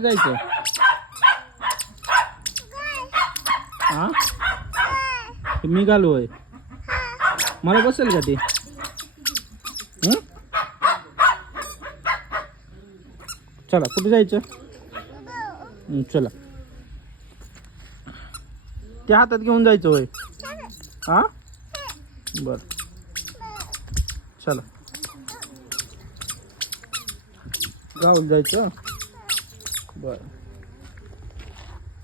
जायचं हा मी घालू आहे मला बसेल का ते चला कुठे जायचं चला त्या हातात घेऊन जायचं होय हा बर चला गावाला जायचं बर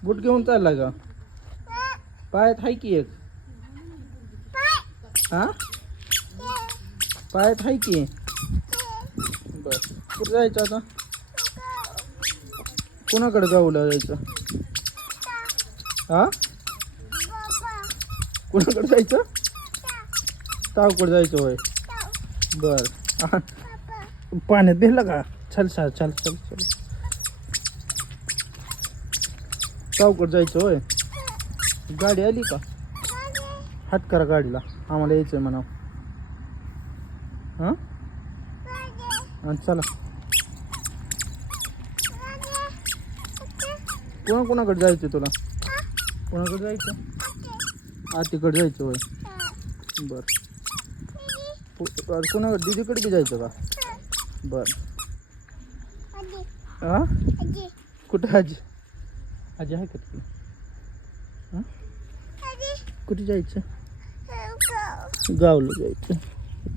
बूट घेऊन चालला का पायात हाय की एक हा पायात हाय की बर कुठं जायचं आता कोणाकडे गावाला जायचं हा कोणाकडे जायचं तावकडे जायचं होय बर पाण्यात भिजला का चल चल चल चल चल तावकडे जायचं होय गाडी आली का हात करा गाडीला आम्हाला यायचंय म्हणा हां चला कोणाकडे जायचं तुला कोणाकडे जायचं आतीकडे जायचं होय बर कोणाकडे दीदीकडे बी जायचं का बर हा कुठं आजी आजी आहे का तुला हां कुठे जायचं गावला जायचं